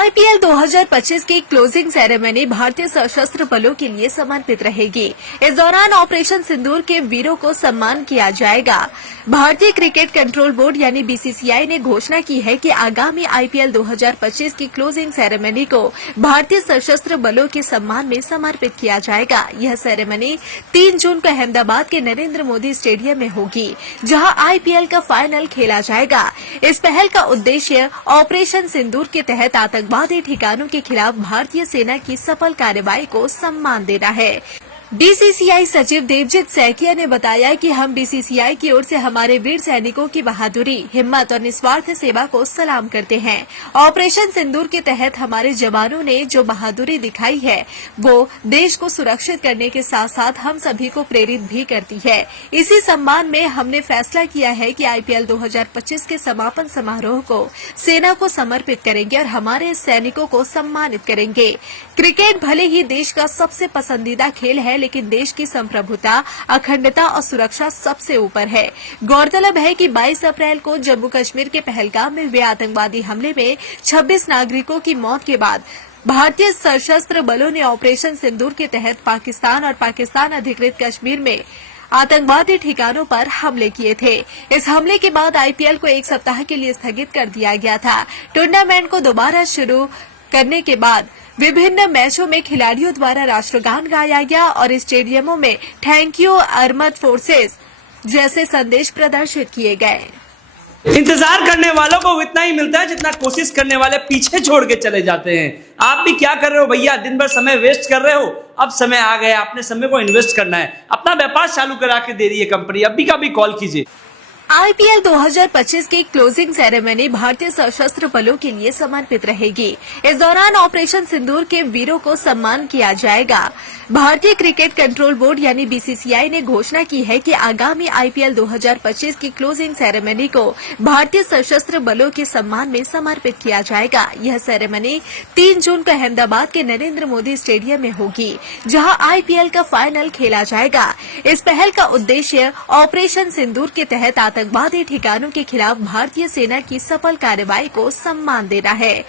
IPL 2025 की closing ceremony भारतीय सशस्त्र बलों के लिए समर्पित रहेगी। इस दौरान ऑपरेशन सिंदूर के वीरों को सम्मान किया जाएगा। भारतीय क्रिकेट कंट्रोल बोर्ड यानी बीसीसीआई ने घोषणा की है कि आगामी आईपीएल 2025 की क्लोजिंग सेरेमनी को भारतीय सशस्त्र बलों के सम्मान में समर्पित किया जाएगा। यह सेरेमनी 3 जून को अहमदाबाद के नरेंद्र मोदी स्टेडियम में होगी, जहां आईपीएल का फाइनल खेला जाएगा। इस पहल का उद्देश्य ऑपरेशन सिंदूर के तहत आतंकवादी ठिकानों के खिलाफ भारतीय सेना की सफल कार्रवाई को सम्मान देना है। बीसीसीआई सचिव देवजीत सैकिया ने बताया कि हम बीसीसीआई की ओर से हमारे वीर सैनिकों की बहादुरी, हिम्मत और निस्वार्थ सेवा को सलाम करते हैं। ऑपरेशन सिंदूर के तहत हमारे जवानों ने जो बहादुरी दिखाई है, वो देश को सुरक्षित करने के साथ साथ हम सभी को प्रेरित भी करती है। इसी सम्मान में हमने फैसला किया है कि आईपीएल 2025 के समापन समारोह को सेना को समर्पित करेंगे और हमारे सैनिकों को सम्मानित करेंगे। क्रिकेट भले ही देश का सबसे पसंदीदा खेल है, लेकिन देश की संप्रभुता, अखंडता और सुरक्षा सबसे ऊपर है। गौरतलब है कि 22 अप्रैल को जम्मू कश्मीर के पहलगाम में हुए आतंकवादी हमले में 26 नागरिकों की मौत के बाद भारतीय सशस्त्र बलों ने ऑपरेशन सिंदूर के तहत पाकिस्तान और पाकिस्तान अधिकृत कश्मीर में आतंकवादी ठिकानों पर हमले किए थे। इस हमले के बाद आईपीएल को 1 सप्ताह के लिए स्थगित कर दिया गया था। टूर्नामेंट को दोबारा शुरू करने के बाद विभिन्न मैचों में खिलाड़ियों द्वारा राष्ट्रगान गाया गया और स्टेडियमों में थैंक यू आर्मड फोर्सेस जैसे संदेश प्रदर्शित किए गए। इंतजार करने वालों को इतना ही मिलता है जितना कोशिश करने वाले पीछे छोड़ के चले जाते हैं। आप भी क्या कर रहे हो भैया? दिन भर समय वेस्ट कर रहे हो। अब समय आ गया, अपने समय को इन्वेस्ट करना है। अपना व्यापार चालू करा के दे रही है कंपनी। अभी का भी कॉल कीजिए। आईपीएल 2025 की क्लोजिंग सेरेमनी भारतीय सशस्त्र बलों के लिए समर्पित रहेगी। इस दौरान ऑपरेशन सिंदूर के वीरों को सम्मान किया जाएगा। भारतीय क्रिकेट कंट्रोल बोर्ड यानी बीसीसीआई ने घोषणा की है कि आगामी आईपीएल 2025 की क्लोजिंग सेरेमनी को भारतीय सशस्त्र बलों के सम्मान में समर्पित किया जाएगा। यह सेरेमनी 3 जून को अहमदाबाद के नरेंद्र मोदी स्टेडियम में होगी, जहां आईपीएल का फाइनल खेला जाएगा। इस पहल का उद्देश्य ऑपरेशन सिंदूर के तहत आतंकवादी ठिकानों के खिलाफ भारतीय सेना की सफल कार्रवाई को सम्मान देना है।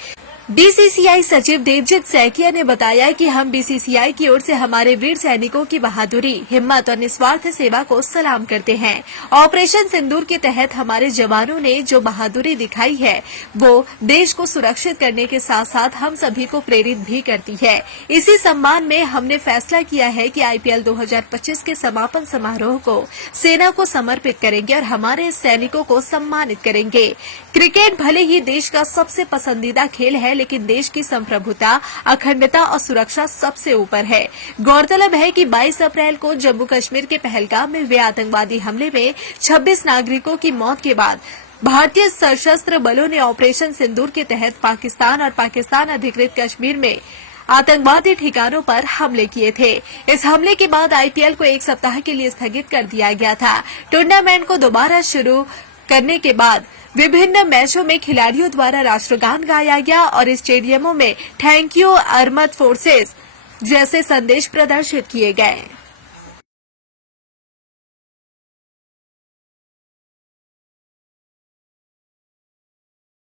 बीसीसीआई सचिव देवजीत सैकिया ने बताया कि हम बीसीसीआई की ओर से हमारे वीर सैनिकों की बहादुरी, हिम्मत और निस्वार्थ सेवा को सलाम करते हैं। ऑपरेशन सिंदूर के तहत हमारे जवानों ने जो बहादुरी दिखाई है, वो देश को सुरक्षित करने के साथ साथ हम सभी को प्रेरित भी करती है। इसी सम्मान में हमने फैसला किया है कि आईपीएल 2025 के समापन समारोह को सेना को समर्पित करेंगे और हमारे सैनिकों को सम्मानित करेंगे। क्रिकेट भले ही देश का सबसे पसंदीदा खेल है, लेकिन देश की संप्रभुता, अखंडता और सुरक्षा सबसे ऊपर है। गौरतलब है कि 22 अप्रैल को जम्मू कश्मीर के पहलगाम में हुए आतंकवादी हमले में 26 नागरिकों की मौत के बाद भारतीय सशस्त्र बलों ने ऑपरेशन सिंदूर के तहत पाकिस्तान और पाकिस्तान अधिकृत कश्मीर में आतंकवादी ठिकानों पर हमले किए थे। इस हमले के बाद आईपीएल को 1 सप्ताह के लिए स्थगित कर दिया गया था। टूर्नामेंट को दोबारा शुरू करने के बाद विभिन्न मैचों में खिलाड़ियों द्वारा राष्ट्रगान गाया गया और स्टेडियमों में थैंक यू आर्मड फोर्सेस जैसे संदेश प्रदर्शित किए गए।